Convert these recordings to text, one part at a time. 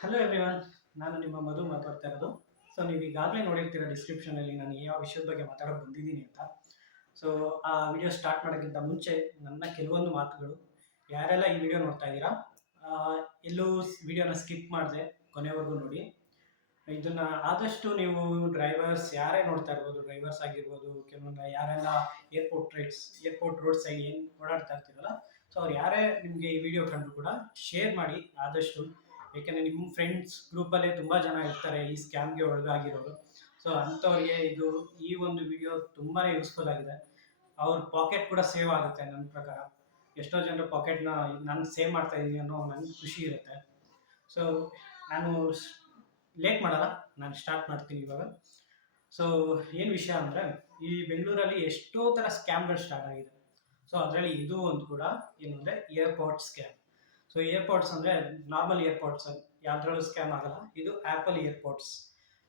Hello everyone ನಾನು ನಿಮ್ಮ ಮಧು ಮಾತಾಡ್ತಾ ಇರೋದು. ಸೊ ನೀವು ಈಗಾಗಲೇ ನೋಡಿರ್ತೀರ ಡಿಸ್ಕ್ರಿಪ್ಷನಲ್ಲಿ ನಾನು ಯಾವ ವಿಷಯದ ಬಗ್ಗೆ ಮಾತಾಡೋಕೆ ಬಂದಿದ್ದೀನಿ ಅಂತ. ಸೊ ಆ ವಿಡಿಯೋ ಸ್ಟಾರ್ಟ್ ಮಾಡೋಕ್ಕಿಂತ ಮುಂಚೆ ನನ್ನ ಕೆಲವೊಂದು ಮಾತುಗಳು. ಯಾರೆಲ್ಲ ಈ ವಿಡಿಯೋ ನೋಡ್ತಾ ಇದ್ದೀರಾ? ಎಲ್ಲೂ ವಿಡಿಯೋನ ಸ್ಕಿಪ್ ಮಾಡಿದೆ ಕೊನೆವರೆಗೂ ನೋಡಿ. ಇದನ್ನ ಆದಷ್ಟು ನೀವು ಡ್ರೈವರ್ಸ್ ಯಾರೇ ನೋಡ್ತಾ ಇರ್ಬೋದು ಡ್ರೈವರ್ಸ್ ಆಗಿರ್ಬೋದು, ಕೆಲವೊಂದು ಯಾರೆಲ್ಲ airport rides airport road side ಏನು ಓಡಾಡ್ತಾ ಇರ್ತೀರಲ್ಲ ಸೊ ಅವ್ರು ಯಾರೇ ನಿಮಗೆ ಈ ವಿಡಿಯೋ ಕಂಡು ಕೂಡ ಶೇರ್ ಮಾಡಿ, ಆದಷ್ಟು ಏಕೆಂದರೆ ನಿಮ್ಮ ಫ್ರೆಂಡ್ಸ್ ಗ್ರೂಪಲ್ಲೇ ತುಂಬ ಜನ ಇರ್ತಾರೆ ಈ ಸ್ಕ್ಯಾಮ್ಗೆ ಒಳಗಾಗಿರೋರು. ಸೊ ಅಂಥವ್ರಿಗೆ ಇದು ಈ ಒಂದು ವಿಡಿಯೋ ತುಂಬಾ ಯೂಸ್ಫುಲ್ ಆಗಿದೆ. ಅವ್ರ ಪಾಕೆಟ್ ಕೂಡ ಸೇವ್ ಆಗುತ್ತೆ ನನ್ನ ಪ್ರಕಾರ. ಎಷ್ಟೋ ಜನರ ಪಾಕೆಟ್ನ ನಾನು ಸೇವ್ ಮಾಡ್ತಾ ಇದ್ದೀನಿ ಅನ್ನೋ ನನಗೆ ಖುಷಿ ಇರುತ್ತೆ. ಸೊ ನಾನು ಲೇಟ್ ಮಾಡಲ್ಲ, ನಾನು ಸ್ಟಾರ್ಟ್ ಮಾಡ್ತೀನಿ ಇವಾಗ. ಸೊ ಏನು ವಿಷಯ ಅಂದರೆ ಈ ಬೆಂಗಳೂರಲ್ಲಿ ಎಷ್ಟೋ ಥರ ಸ್ಕ್ಯಾಮ್ಗಳು ಸ್ಟಾರ್ಟ್ ಆಗಿದೆ. ಸೊ ಅದರಲ್ಲಿ ಇದು ಒಂದು ಕೂಡ ಏನು ಅಂದರೆ ಏರ್ಪೋರ್ಟ್ ಸ್ಕ್ಯಾಮ್ ಸೊ ಏರ್ಪೋರ್ಟ್ಸ್ ಅಂದರೆ ನಾರ್ಮಲ್ ಅಲ್ಲಿ. ಯಾವ್ದ್ರಲ್ಲೂ ಸ್ಕ್ಯಾಮ್ ಆಗಲ್ಲ. ಇದು ಆ್ಯಪಲ್ ಏರ್ಪೋರ್ಟ್ಸ್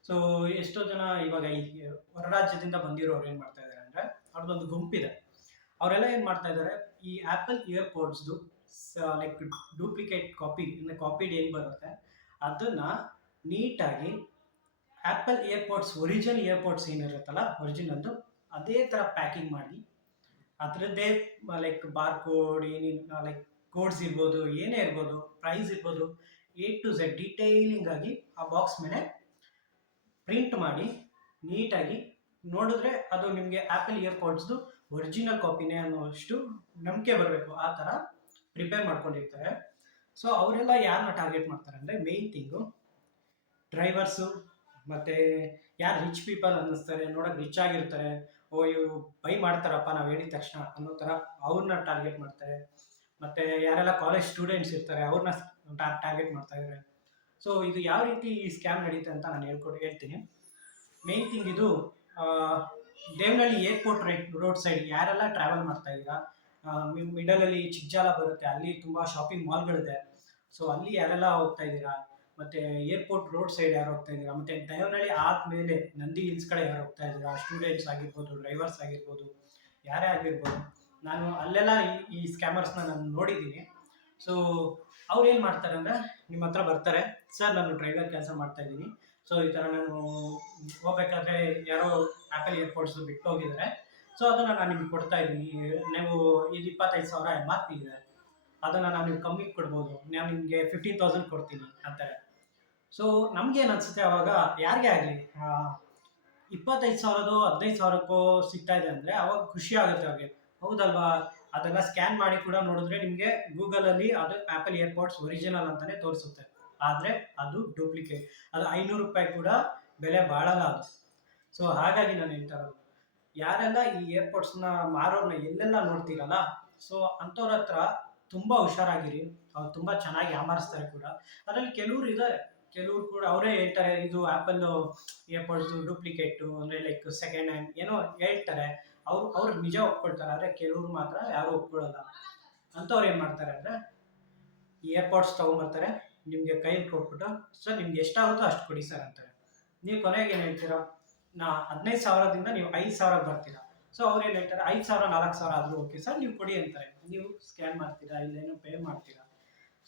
ಸೊ ಎಷ್ಟೋ ಜನ ಇವಾಗ ಈ ಹೊರ ರಾಜ್ಯದಿಂದ ಬಂದಿರೋರು ಏನು ಮಾಡ್ತಾ ಇದ್ದಾರೆ ಅಂದರೆ, ಅವ್ರದ್ದೊಂದು ಗುಂಪಿದೆ. ಅವರೆಲ್ಲ ಏನು ಮಾಡ್ತಾ ಇದ್ದಾರೆ ಈ ಆ್ಯಪಲ್ ಇಯರ್ಪಾಡ್ಸ್ದು ಲೈಕ್ ಡೂಪ್ಲಿಕೇಟ್ ಕಾಪಿ ಅಂದರೆ ಕಾಪಿಡ್ ಏನು ಬರುತ್ತೆ, ಅದನ್ನು ನೀಟಾಗಿ ಆ್ಯಪಲ್ ಏರ್ಪೋರ್ಟ್ಸ್ ಒರಿಜಿನಲ್ ಏರ್ಪೋರ್ಟ್ಸ್ ಏನಿರುತ್ತಲ್ಲ ಒರಿಜಿನಲ್ದು ಅದೇ ಥರ ಪ್ಯಾಕಿಂಗ್ ಮಾಡಿ, ಅದರದ್ದೇ ಲೈಕ್ ಬಾರ್ ಕೋಡ್ ಏನೇನು ಲೈಕ್ ಕೋಡ್ಸ್ ಇರ್ಬೋದು, ಏನೇ ಇರ್ಬೋದು ಪ್ರೈಸ್ ಇರ್ಬೋದು ಎ ಟು ಝೆಡ್ ಡಿಟೇಲಿಂಗ್ ಆಗಿ ಆ ಬಾಕ್ಸ್ ಮೇಲೆ ಪ್ರಿಂಟ್ ಮಾಡಿ ನೀಟಾಗಿ ನೋಡಿದ್ರೆ ಅದು ನಿಮಗೆ ಆ್ಯಪಲ್ ಇಯರ್ಪೋಡ್ಸ್ದು ಒರಿಜಿನಲ್ ಕಾಪಿನೇ ಅನ್ನೋಷ್ಟು ನಂಬಿಕೆ ಬರಬೇಕು, ಆ ಥರ ಪ್ರಿಪೇರ್ ಮಾಡ್ಕೊಂಡಿರ್ತಾರೆ. ಸೊ ಅವರೆಲ್ಲ ಯಾರನ್ನ ಟಾರ್ಗೆಟ್ ಮಾಡ್ತಾರೆ ಅಂದರೆ ಮೇನ್ ಥಿಂಗು ಡ್ರೈವರ್ಸು ಮತ್ತು ಯಾರು ರಿಚ್ ಪೀಪಲ್ ಅನ್ನಿಸ್ತಾರೆ, ನೋಡೋಕೆ ರಿಚ್ ಆಗಿರ್ತಾರೆ, ಓ, ಇವರು ಬೈ ಮಾಡ್ತಾರಪ್ಪ ನಾವು ಹೇಳಿದ ತಕ್ಷಣ ಅನ್ನೋ ಥರ ಅವ್ರನ್ನ ಟಾರ್ಗೆಟ್ ಮಾಡ್ತಾರೆ. ಮತ್ತು ಯಾರೆಲ್ಲ ಕಾಲೇಜ್ ಸ್ಟೂಡೆಂಟ್ಸ್ ಇರ್ತಾರೆ ಅವ್ರನ್ನ ಟಾರ್ಗೆಟ್ ಮಾಡ್ತಾ ಇದ್ದಾರೆ ಸೊ ಇದು ಯಾವ ರೀತಿ ಈ ಸ್ಕ್ಯಾಮ್ ನಡೀತೆ ಅಂತ ನಾನು ಹೇಳ್ಕೊಟ್ಟು ಹೇಳ್ತೀನಿ. ಮೇನ್ ಥಿಂಗ್ ಇದು Devanahalli airport right road side ಯಾರೆಲ್ಲ ಟ್ರಾವೆಲ್ ಮಾಡ್ತಾ ಇದ್ದೀರಾ ಮಿಡಲಲ್ಲಿ ಚಿಕ್ಕಜಾಲ ಬರುತ್ತೆ, ಅಲ್ಲಿ ತುಂಬ ಶಾಪಿಂಗ್ ಮಾಲ್ಗಳಿದೆ ಸೊ ಅಲ್ಲಿ ಯಾರೆಲ್ಲ ಹೋಗ್ತಾ ಇದ್ದೀರಾ, ಮತ್ತೆ ಏರ್ಪೋರ್ಟ್ ರೋಡ್ ಸೈಡ್ ಯಾರು ಹೋಗ್ತಾ ಇದ್ದೀರಾ, ಮತ್ತೆ ದೇವನಹಳ್ಳಿ ಆದ್ಮೇಲೆ ನಂದಿ ಹಿಲ್ಸ್ ಕಡೆ ಯಾರು ಹೋಗ್ತಾ ಇದ್ದೀರಾ ಸ್ಟೂಡೆಂಟ್ಸ್ ಆಗಿರ್ಬೋದು ಡ್ರೈವರ್ಸ್ ಆಗಿರ್ಬೋದು, ಯಾರೇ ಆಗಿರ್ಬೋದು ನಾನು ಅಲ್ಲೆಲ್ಲ ಈ- ಸ್ಕ್ಯಾಮರ್ಸ್ನ ನಾನು ನೋಡಿದ್ದೀನಿ. ಸೊ ಅವ್ರು ಏನು ಮಾಡ್ತಾರೆ ಅಂದರೆ ನಿಮ್ಮ ಹತ್ರ ಬರ್ತಾರೆ. ಸರ್, ನಾನು ಡ್ರೈವರ್ ಕೆಲಸ ಮಾಡ್ತಾ ಇದ್ದೀನಿ. ಸೊ ಈ ಥರ ನಾನು ಹೋಗ್ಬೇಕಾದ್ರೆ ಯಾರೋ ಆ್ಯಪಲ್ ಏರ್ಪೋರ್ಟ್ಸ್ ಬಿಟ್ಟು ಹೋಗಿದ್ದಾರೆ. ಸೊ ಅದನ್ನು ನಾನು ನಿಮ್ಗೆ ಕೊಡ್ತಾ ಇದ್ದೀನಿ. ನೀವು ಇದು ಇಪ್ಪತ್ತೈದು ಸಾವಿರ ಎಂ ಆರ್ ಇದೆ. ಅದನ್ನು ನಾನು ನಿಮ್ಗೆ ಕಮ್ಮಿಗೆ ಕೊಡ್ಬೋದು. ನಾನು ನಿಮಗೆ ಫಿಫ್ಟೀನ್ ತೌಸಂಡ್ ಕೊಡ್ತೀನಿ ಅಂತಾರೆ. ಸೊ ನಮಗೇನು ಅನಿಸುತ್ತೆ ಅವಾಗ ಯಾರಿಗೇ ಆಗಲಿ ಇಪ್ಪತ್ತೈದು ಸಾವಿರದ್ದು ಹದಿನೈದು ಸಾವಿರಕ್ಕೂ ಸಿಗ್ತಾ ಇದೆ ಅಂದರೆ ಅವಾಗ ಖುಷಿ ಆಗುತ್ತೆ ಅವ್ರಿಗೆ. ಹೌದಲ್ವಾ? ಅದೆಲ್ಲ ಸ್ಕ್ಯಾನ್ ಮಾಡಿ ಕೂಡ ನೋಡಿದ್ರೆ ನಿಮಗೆ ಗೂಗಲಲ್ಲಿ ಅದು ಆಪಲ್ ಏರ್ಪೋರ್ಟ್ಸ್ ಒರಿಜಿನಲ್ ಅಂತಾನೆ ತೋರಿಸುತ್ತೆ. ಆದ್ರೆ ಅದು ಡೂಪ್ಲಿಕೇಟ್ ಅದು ಐನೂರು ರೂಪಾಯಿ ಕೂಡ ಬೆಲೆ ಬಾಳಲ್ಲ ಅದು. ಸೊ ಹಾಗಾಗಿ ನಾನು ಹೇಳ್ತಾ ಯಾರೆಲ್ಲ ಈ ಏರ್ಪೋರ್ಟ್ಸ್ನ ಮಾರೋರ್ನ ಎಲ್ಲೆಲ್ಲ ನೋಡ್ತೀರಲ್ಲ? ಸೊ ಅಂಥವ್ರ ಹತ್ರ ತುಂಬ ಹುಷಾರಾಗಿರಿ. ಅವ್ರು ತುಂಬ ಚೆನ್ನಾಗಿ ಯಾಮಾರಿಸ್ತಾರೆ ಕೂಡ. ಅದರಲ್ಲಿ ಕೆಲವ್ರು ಇದ್ದಾರೆ. ಕೆಲವ್ರು ಕೂಡ ಅವರೇ ಹೇಳ್ತಾರೆ, ಇದು ಆ್ಯಪಲ್ ಏರ್ಪೋರ್ಟ್ಸು ಡೂಪ್ಲಿಕೇಟು ಅಂದರೆ ಲೈಕ್ ಸೆಕೆಂಡ್ ಹ್ಯಾಂಡ್ ಏನೋ ಹೇಳ್ತಾರೆ. ಅವ್ರು ಅವ್ರು ನಿಜ ಒಪ್ಕೊಳ್ತಾರೆ, ಆದರೆ ಕೆಲವ್ರು ಮಾತ್ರ ಯಾರೂ ಒಪ್ಕೊಳ್ಳಲ್ಲ ಅವ್ರು ಏನು ಮಾಡ್ತಾರೆ ಅಂದರೆ ಏರ್ಪೋರ್ಟ್ಸ್ ತೊಗೊಂಬರ್ತಾರೆ, ನಿಮಗೆ ಕೈಲಿ ಕೊಟ್ಬಿಟ್ಟು, ಸರ್, ನಿಮ್ಗೆ ಎಷ್ಟಾಗುತ್ತೋ ಅಷ್ಟು ಕೊಡಿ ಸರ್, ಅಂತಾರೆ. ನೀವು ಕೊನೆಗೆ ಏನು ಹೇಳ್ತೀರಾ, ನಾ ಹದಿನೈದು ಸಾವಿರದಿಂದ ನೀವು ಐದು ಸಾವಿರ ಬರ್ತೀರಾ. ಸೊ ಅವ್ರು ಏನು ಹೇಳ್ತಾರೆ, ಐದು ಸಾವಿರ, ನಾಲ್ಕು ಸಾವಿರ ಆದರೂ ಓಕೆ ಸರ್, ನೀವು ಕೊಡಿ, ಅಂತಾರೆ. ನೀವು ಸ್ಕ್ಯಾನ್ ಮಾಡ್ತೀರಾ ಇಲ್ಲೇನೋ ಪೇ ಮಾಡ್ತೀರಾ.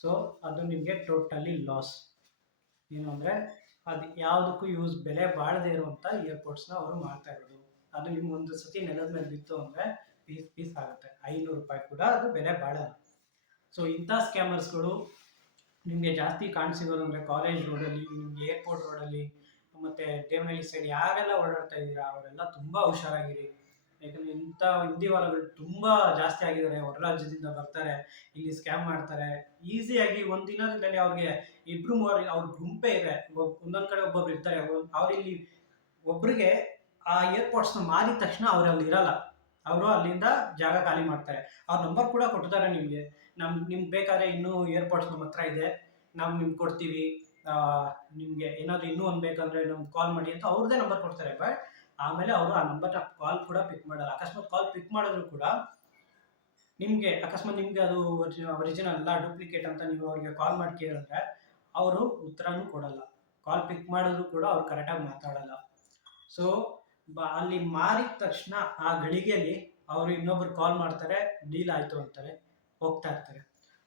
ಸೊ ಅದು ನಿಮಗೆ ಟೋಟಲಿ ಲಾಸ್ ಏನು ಅಂದರೆ, ಅದು ಯಾವುದಕ್ಕೂ ಯೂಸ್ ಬೆಲೆ ಬಾಳದೇ ಇರುವಂಥ ಏರ್ಪೋರ್ಟ್ಸ್ನ ಅವರು ಮಾಡ್ತಾ ಇರೋದು. ಅದು ನಿಮ್ಗೆ ಒಂದು ಸತಿ ನೆಲದ ಮೇಲೆ ಬಿತ್ತು ಅಂದರೆ ಪೀಸ್ ಪೀಸ್ ಆಗುತ್ತೆ. ಐನೂರು ರೂಪಾಯಿ ಕೂಡ ಅದು ಬೆಲೆ ಬಾಳಲ್ಲ ಸೊ ಇಂಥ ಸ್ಕ್ಯಾಮರ್ಸ್ಗಳು ನಿಮಗೆ ಜಾಸ್ತಿ ಕಾಣಿಸಿರೋದು ಅಂದರೆ ಕಾಲೇಜ್ ರೋಡಲ್ಲಿ ನಿಮಗೆ ಏರ್ಪೋರ್ಟ್ ರೋಡಲ್ಲಿ ಮತ್ತು ದೇವನಹಳ್ಳಿ ಸೈಡ್ ಯಾರೆಲ್ಲ ಓಡಾಡ್ತಾ ಇದ್ದೀರಾ, ಅವರೆಲ್ಲ ತುಂಬ ಹುಷಾರಾಗಿರಿ. ಯಾಕಂದರೆ ಇಂಥ ಹಿಂದಿವಾಲಗಳು ತುಂಬ ಜಾಸ್ತಿ ಆಗಿದ್ದಾರೆ, ಹೊರ ರಾಜ್ಯದಿಂದ ಬರ್ತಾರೆ, ಇಲ್ಲಿ ಸ್ಕ್ಯಾಮ್ ಮಾಡ್ತಾರೆ. ಈಸಿಯಾಗಿ ಒಂದು ದಿನದಲ್ಲಿ ಅವ್ರಿಗೆ ಇಬ್ರು ಮೂವರು, ಅವ್ರ ಗುಂಪೇ ಇದೆ. ಒಂದೊಂದ್ ಕಡೆ ಒಬ್ಬೊಬ್ರು ಇರ್ತಾರೆ. ಅವ್ರು ಇಲ್ಲಿ ಒಬ್ರಿಗೆ ಆ ಏರ್ಪೋರ್ಟ್ಸ್ನ ಮಾರಿದ ತಕ್ಷಣ ಅವ್ರು ಅಲ್ಲಿ ಇರಲ್ಲ. ಅವರು ಅಲ್ಲಿಂದ ಜಾಗ ಖಾಲಿ ಮಾಡ್ತಾರೆ. ಅವ್ರ ನಂಬರ್ ಕೂಡ ಕೊಟ್ಟಿದ್ದಾರೆ ನಿಮಗೆ. ನಮ್, ನಿಮ್ಗೆ ಬೇಕಾದ್ರೆ ಇನ್ನೂ ಏರ್ಪೋರ್ಟ್ಸ್ ನಮ್ಮ ಹತ್ರ ಇದೆ. ನಾವು ನಿಮ್ಗೆ ಕೊಡ್ತೀವಿ. ನಿಮಗೆ ಏನಾದರೂ ಇನ್ನೂ ಒಂದು ಬೇಕಂದ್ರೆ ನಮ್ಗೆ ಕಾಲ್ ಮಾಡಿ ಅಂತ ಅವ್ರದ್ದೇ ನಂಬರ್ ಕೊಡ್ತಾರೆ. ಬಟ್ ಆಮೇಲೆ ಅವರು ಆ ನಂಬರ್ನ ಕಾಲ್ ಕೂಡ ಪಿಕ್ ಮಾಡಲ್ಲ. ಅಕಸ್ಮಾತ್ ಕಾಲ್ ಪಿಕ್ ಮಾಡಿದ್ರು ಕೂಡ ನಿಮಗೆ, ಅಕಸ್ಮಾತ್ ನಿಮಗೆ ಅದು ಒರಿಜಿನಲ್ ಅಲ್ಲ ಡೂಪ್ಲಿಕೇಟ್ ಅಂತ ನೀವು ಅವ್ರಿಗೆ ಕಾಲ್ ಮಾಡಿ ಕೇಳಿದ್ರೆ ಅವರು ಉತ್ತರನೂ ಕೊಡಲ್ಲ. ಕಾಲ್ ಪಿಕ್ ಮಾಡಿದ್ರು ಕೂಡ ಅವ್ರು ಕರೆಕ್ಟಾಗಿ ಮಾತಾಡಲ್ಲ. ಸೊ ಬ, ಅಲ್ಲಿ ಮಾರಿದ ತಕ್ಷಣ ಆ ಗಳಿಗೆಯಲ್ಲಿ ಅವರು ಇನ್ನೊಬ್ರು ಕಾಲ್ ಮಾಡ್ತಾರೆ ಡೀಲ್ ಆಯಿತು ಅಂತಾರೆ, ಹೋಗ್ತಾ ಇರ್ತಾರೆ.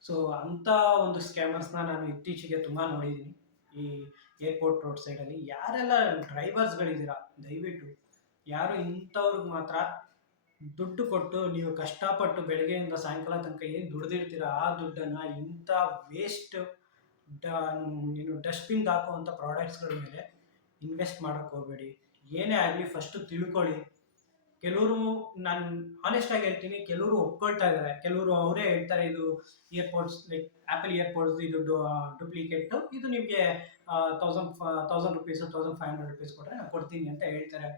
ಸೊ ಅಂಥ ಒಂದು ಸ್ಕ್ಯಾಮರ್ಸ್ನ ನಾನು ಇತ್ತೀಚೆಗೆ ತುಂಬ ನೋಡಿದ್ದೀನಿ ಈ ಏರ್ಪೋರ್ಟ್ ರೋಡ್ ಸೈಡಲ್ಲಿ ಯಾರೆಲ್ಲ ಡ್ರೈವರ್ಸ್ಗಳಿದ್ದೀರಾ ದಯವಿಟ್ಟು ಯಾರು ಇಂಥವ್ರಿಗೆ ಮಾತ್ರ ದುಡ್ಡು ಕೊಟ್ಟು ನೀವು ಕಷ್ಟಪಟ್ಟು ಬೆಳಗ್ಗೆಯಿಂದ ಸಾಯಂಕಾಲ ತನಕ ಏನು ದುಡ್ದಿರ್ತೀರ, ಆ ದುಡ್ಡನ್ನು ಇಂಥ ವೇಸ್ಟ್ ಡ ನೀನು ಡಸ್ಟ್ಬಿನ್ಗೆ ಹಾಕುವಂಥ ಪ್ರಾಡಕ್ಟ್ಸ್ಗಳ ಮೇಲೆ ಇನ್ವೆಸ್ಟ್ ಮಾಡೋಕ್ಕೆ ಹೋಗಬೇಡಿ. ಏನೇ ಆಗಲಿ ಫಸ್ಟು ತಿಳ್ಕೊಳ್ಳಿ. ಕೆಲವರು ನಾನು ಆನೆಸ್ಟಾಗಿ ಹೇಳ್ತೀನಿ, ಕೆಲವರು ಒಪ್ಕೊಳ್ತಾ ಇದ್ದಾರೆ ಕೆಲವರು ಅವರೇ ಹೇಳ್ತಾರೆ ಇದು ಇಯರ್ಪೋಡ್ಸ್ ಲೈಕ್ ಆ್ಯಪಲ್ ಇಯರ್ಪೋಡ್ಸ್ ಇದು ಡೂಪ್ಲಿಕೇಟು ಇದು ನಿಮಗೆ thousand thousand rupees thousand five hundred rupees ಕೊಟ್ಟರೆ ನಾನು ಕೊಡ್ತೀನಿ ಅಂತ ಹೇಳ್ತಾರೆ.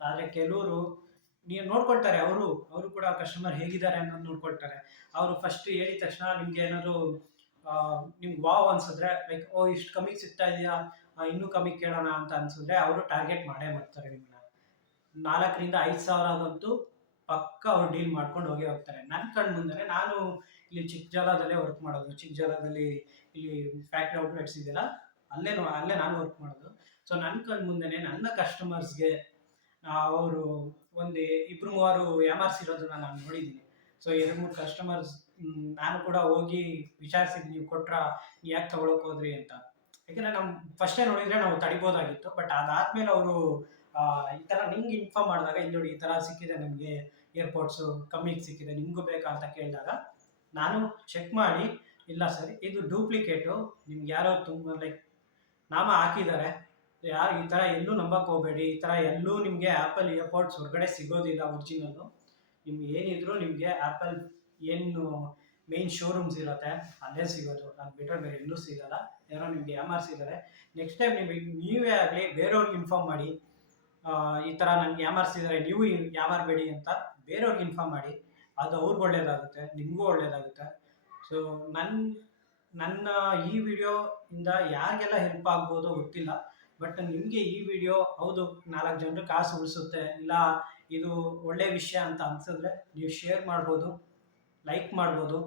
ಆದರೆ ಕೆಲವರು ನೀವು ನೋಡ್ಕೊಳ್ತಾರೆ, ಅವರು ಅವರು ಕೂಡ ಕಸ್ಟಮರ್ ಹೇಗಿದ್ದಾರೆ ಅನ್ನೋದು ನೋಡ್ಕೊಳ್ತಾರೆ. ಅವರು ಫಸ್ಟ್ ಹೇಳಿದ ತಕ್ಷಣ ನಿಮ್ಗೆ ಏನಾದ್ರು ನಿಮ್ಗೆ ವಾವ್ ಅನ್ಸಿದ್ರೆ ಲೈಕ್ ಓ, ಇಷ್ಟು ಕಮ್ಮಿಗೆ ಸಿಗ್ತಾ ಇದೆಯಾ? ಇನ್ನೂ ಕಮ್ಮಿ ಕೇಳೋಣ ಅಂತ ಅನ್ಸಿದ್ರೆ ಅವರು ಟಾರ್ಗೆಟ್ ಮಾಡೇ ಮಾಡ್ತಾರೆ ನಿಮ್ಮನ್ನ. ನಾಲ್ಕರಿಂದ ಐದು ಸಾವಿರದಂತೂ ಪಕ್ಕ ಅವ್ರು ಡೀಲ್ ಮಾಡ್ಕೊಂಡು ಹೋಗಿ ಹೋಗ್ತಾರೆ. ನನ್ನ ಕಣ್ಣು ಮುಂದೆ ನಾನು ಇಲ್ಲಿ ಚಿಕ್ಕಜಾಲದಲ್ಲೇ ವರ್ಕ್ ಮಾಡೋದು. ಚಿಕ್ಕಜಾಲದಲ್ಲಿ ಇಲ್ಲಿ ಫ್ಯಾಕ್ಟ್ರಿ ಔಟ್ಲೆಟ್ಸ್ ಇದೆಯಲ್ಲ, ಅಲ್ಲೇ ಅಲ್ಲೇ ನಾನು ವರ್ಕ್ ಮಾಡೋದು. ಸೊ ನನ್ನ ಕಣ್ಣು ಮುಂದೆನೆ ನನ್ನ ಕಸ್ಟಮರ್ಸ್ಗೆ ಅವರು ಒಂದು ಇಬ್ರು ಮೂವರು ಯಾಮಾರಿಸಿರೋದನ್ನ ನಾನು ನೋಡಿದ್ದೀನಿ. ಸೊ ಎರಡು ಮೂರು ಕಸ್ಟಮರ್ಸ್ ನಾನು ಕೂಡ ಹೋಗಿ ವಿಚಾರಿಸಿದ್ದು ನೀವು ಕೊಟ್ರ ಯಾಕೆ ತಗೊಳಕ್ ಹೋದ್ರಿ? ಅಂತ. ಯಾಕಂದ್ರೆ ನಮ್ಮ ಫಸ್ಟೇ ನೋಡಿದ್ರೆ ನಾವು ತಡಿಬೋದಾಗಿತ್ತು. ಬಟ್ ಅದಾದ್ಮೇಲೆ ಅವರು ಈ ತರ ನಿಂಗೆ ಇನ್ಫಾರ್ಮ್ ಮಾಡಿದಾಗ, ಇಲ್ಲಿ ನೋಡಿ ಈ ತರ ಸಿಕ್ಕಿದೆ ನಿಮಗೆ ಏರ್ಪೋರ್ಟ್ಸ್ ಕಮ್ಮಿ ಸಿಕ್ಕಿದೆ, ನಿಮಗೂ ಬೇಕಾ? ಅಂತ ಕೇಳಿದಾಗ, ನಾನು ಚೆಕ್ ಮಾಡಿ, ಇಲ್ಲ ಸರ್ ಇದು ಡೂಪ್ಲಿಕೇಟು ನಿಮ್ಗೆ ಯಾರೋ ತುಂಬ ಲೈಕ್ ನಾಮ ಹಾಕಿದ್ದಾರೆ. ಯಾರು, ಈ ಥರ ಎಲ್ಲೂ ನಂಬಕ್ಕೆ ಹೋಗಬೇಡಿ. ಈ ಥರ ಎಲ್ಲೂ ನಿಮಗೆ ಆ್ಯಪಲ್ ಏರ್ಪೋರ್ಟ್ಸ್ ಹೊರಗಡೆ ಸಿಗೋದಿಲ್ಲ ಒರಿಜಿನಲ್ಲು ನಿಮ್ಗೆ ಏನಿದ್ರು ನಿಮಗೆ ಆ್ಯಪಲ್ ಏನು ಮೇನ್ ಶೋರೂಮ್ಸ್ ಇರುತ್ತೆ, ಅಲ್ಲೇ ಸಿಗೋದು ನಾನು ಬಿಟ್ಟರೆ ಬೇರೆ ಎಲ್ಲೂ ಸಿಗಲ್ಲ. ಏನೋ ನಿಮಗೆ ಸಿದ್ದಾರೆ ನೆಕ್ಸ್ಟ್ ಟೈಮ್ ನಿಮಗೆ ನೀವೇ ಆಗಲಿ ಬೇರೆಯವ್ರಿಗೆ ಇನ್ಫಾರ್ಮ್ ಮಾಡಿ. ಈ ಥರ ನನಗೆ ಯಾಮಾರಿಸಿದ್ದಾರೆ ನೀವು ಯಾಮಾರಬೇಡಿ ಅಂತ ಬೇರೆಯವ್ರಿಗೆ ಇನ್ಫಾರ್ಮ್ ಮಾಡಿ. ಅದು ಅವ್ರಿಗೆ ಒಳ್ಳೇದಾಗುತ್ತೆ, ನಿಮಗೂ ಒಳ್ಳೇದಾಗುತ್ತೆ. ಸೊ ನನ್ನ ನನ್ನ ಈ ವಿಡಿಯೋ ಇಂದ ಯಾರಿಗೆಲ್ಲ ಹೆಲ್ಪ್ ಆಗ್ಬೋದು ಗೊತ್ತಿಲ್ಲ. ಬಟ್ ನಿಮಗೆ ಈ ವಿಡಿಯೋ ಹೌದು, ನಾಲ್ಕು ಜನರು ಕಾಸು ಉಳಿಸುತ್ತೆ, ಇಲ್ಲ ಇದು ಒಳ್ಳೆ ವಿಷಯ ಅಂತ ಅನ್ಸಿದ್ರೆ ನೀವು ಶೇರ್ ಮಾಡ್ಬೋದು. ಲೈಕ್ ಮಾಡ್ಬೋದು.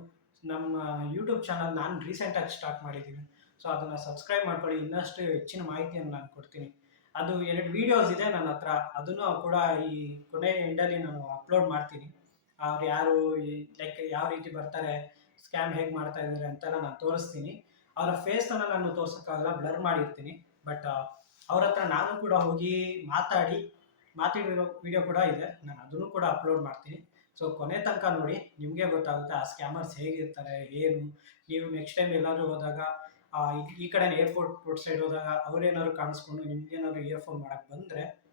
ನಮ್ಮ ಯೂಟ್ಯೂಬ್ ಚಾನಲ್ ನಾನು ರೀಸೆಂಟಾಗಿ ಸ್ಟಾರ್ಟ್ ಮಾಡಿದ್ದೀನಿ ಸೊ ಅದನ್ನು ಸಬ್ಸ್ಕ್ರೈಬ್ ಮಾಡ್ಕೊಳ್ಳಿ. ಇನ್ನಷ್ಟು ಹೆಚ್ಚಿನ ಮಾಹಿತಿಯನ್ನು ನಾನು ಕೊಡ್ತೀನಿ. ಅದು ಎರಡು ವೀಡಿಯೋಸ್ ಇದೆ ನನ್ನ ಹತ್ರ. ಅದನ್ನು ಕೂಡ ಈ ಕೊನೆ ಎಂಡಲ್ಲಿ ನಾನು ಅಪ್ಲೋಡ್ ಮಾಡ್ತೀನಿ. ಅವ್ರು ಯಾರು ಲೈಕ್ ಯಾವ ರೀತಿ ಬರ್ತಾರೆ ಸ್ಕ್ಯಾಮ್ ಹೇಗೆ ಮಾಡ್ತಾ ಇದ್ದಾರೆ ಅಂತೆಲ್ಲ ನಾನು ತೋರಿಸ್ತೀನಿ. ಅವರ ಫೇಸನ್ನು ನಾನು ತೋರ್ಸೋಕ್ಕಾಗಲ್ಲ ಬ್ಲರ್ ಮಾಡಿರ್ತೀನಿ. ಬಟ್ ಅವ್ರ ಹತ್ರ ನಾನು ಕೂಡ ಹೋಗಿ ಮಾತಾಡಿ, ಮಾತಾಡಿರೋ ವಿಡಿಯೋ ಕೂಡ ಇದೆ. ನಾನು ಅದನ್ನು ಕೂಡ ಅಪ್ಲೋಡ್ ಮಾಡ್ತೀನಿ. ಸೊ ಕೊನೆ ತನಕ ನೋಡಿ, ನಿಮಗೆ ಗೊತ್ತಾಗುತ್ತೆ ಆ ಸ್ಕ್ಯಾಮರ್ಸ್ ಹೇಗಿರ್ತಾರೆ, ಏನು? ನೀವು ನೆಕ್ಸ್ಟ್ ಟೈಮ್ ಎಲ್ಲಾದರೂ ಹೋದಾಗ ಈ- ಕಡೆ ಏರ್ಪೋರ್ಟ್ ರೋಡ್ ಸೈಡ್ ಹೋದಾಗ ಅವ್ರೇನಾದ್ರು ಕಾಣಿಸ್ಕೊಂಡು ನಿಮ್ಗೇನಾದ್ರು ಇಯರ್ಫೋನ್ ಮಾಡಕ್ಕೆ ಬಂದರೆ,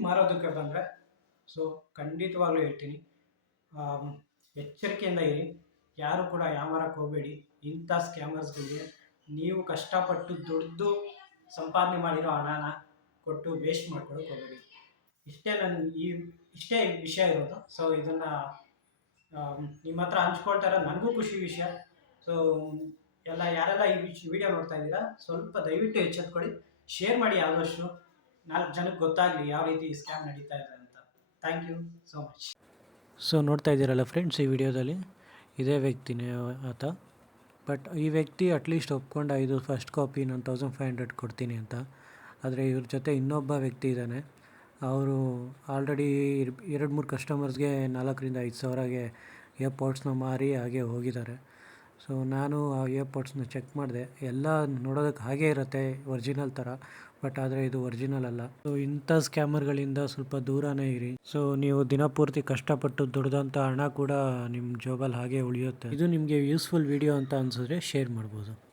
ಮಾರೋದಕ್ಕೆ ಬಂದರೆ ಸೊ ಖಂಡಿತವಾಗ್ಲೂ ಹೇಳ್ತೀನಿ ಎಚ್ಚರಿಕೆಯಿಂದ ಇರಿ. ಯಾರು ಕೂಡ ಯಾಮಾರಕ್ಕೆ ಹೋಗಬೇಡಿ. ಇಂಥ ಸ್ಕ್ಯಾಮರ್ಸ್ಗಳಿಗೆ ನೀವು ಕಷ್ಟಪಟ್ಟು ದುಡ್ದು ಸಂಪಾದನೆ ಮಾಡಿರೋ ಹಣನ ಕೊಟ್ಟು ವೇಸ್ಟ್ ಮಾಡ್ಕೊಳಕ್ಕೆ ಹೋಗಬೇಡಿ. ಇಷ್ಟೇ ನನ್ನ ಈ ಇಷ್ಟೇ ವಿಷಯ ಇರೋದು. ಸೊ ಇದನ್ನು ನಿಮ್ಮ ಹತ್ರ ಹಂಚ್ಕೊಳ್ತಾ ಇರೋದು ನನಗೂ ಖುಷಿ ವಿಷಯ. ಸೊ ಎಲ್ಲ ಯಾರೆಲ್ಲ ಈ ವಿಡಿಯೋ ನೋಡ್ತಾ ಇದ್ದೀರಾ, ಸ್ವಲ್ಪ ದಯವಿಟ್ಟು ಎಚ್ಚೆತ್ಕೊಳ್ಳಿ. ಶೇರ್ ಮಾಡಿ ಆದಷ್ಟು ನಾಲ್ಕು ಜನಕ್ಕೆ ಗೊತ್ತಾಗಲಿ ಯಾವ ರೀತಿ ಸ್ಕ್ಯಾಮ್ ನಡೀತಾ ಇದೆ ಅಂತ. Thank you so much so ನೋಡ್ತಾ ಇದ್ದೀರಲ್ಲ ಫ್ರೆಂಡ್ಸ್ ಈ ವಿಡಿಯೋದಲ್ಲಿ? ಇದೇ ವ್ಯಕ್ತಿನೇ ಆತ. ಬಟ್ ಈ ವ್ಯಕ್ತಿ ಅಟ್ಲೀಸ್ಟ್ ಒಪ್ಕೊಂಡ, ಇದು ಫಸ್ಟ್ ಕಾಪಿ ನಾನು ತೌಸಂಡ್ ಫೈವ್ ಹಂಡ್ರೆಡ್ ಕೊಡ್ತೀನಿ ಅಂತ. ಆದರೆ ಇವ್ರ ಜೊತೆ ಇನ್ನೊಬ್ಬ ವ್ಯಕ್ತಿ ಇದ್ದಾನೆ. ಅವರು ಆಲ್ರೆಡಿ ಎರಡು ಮೂರು ಕಸ್ಟಮರ್ಸ್ಗೆ ನಾಲ್ಕರಿಂದ ಐದು ಸಾವಿರಗೆ ಇಯರ್ಪಾಡ್ಸ್ನ ಮಾರಿ ಹಾಗೆ ಹೋಗಿದ್ದಾರೆ. ಸೊ ನಾನು ಆ ಇಯರ್ಪಾಡ್ಸ್ನ ಚೆಕ್ ಮಾಡಿದೆ. ಎಲ್ಲ ನೋಡೋದಕ್ಕೆ ಹಾಗೆ ಇರುತ್ತೆ ಒರಿಜಿನಲ್ ಥರ ಬಟ್ ಆದರೆ ಇದು ಒರಿಜಿನಲ್ ಅಲ್ಲ. ಸೊ ಇಂಥ ಸ್ಕ್ಯಾಮರ್ಗಳಿಂದ ಸ್ವಲ್ಪ ದೂರನೇ ಇರಿ. ಸೊ ನೀವು ದಿನಪೂರ್ತಿ ಕಷ್ಟಪಟ್ಟು ದುಡ್ದಂಥ ಹಣ ಕೂಡ ನಿಮ್ಮ ಜೋಬಲ್ಲಿ ಹಾಗೆ ಉಳಿಯುತ್ತೆ. ಇದು ನಿಮಗೆ ಯೂಸ್ಫುಲ್ ವಿಡಿಯೋ ಅಂತ ಅನಿಸಿದ್ರೆ ಶೇರ್ ಮಾಡ್ಬೋದು.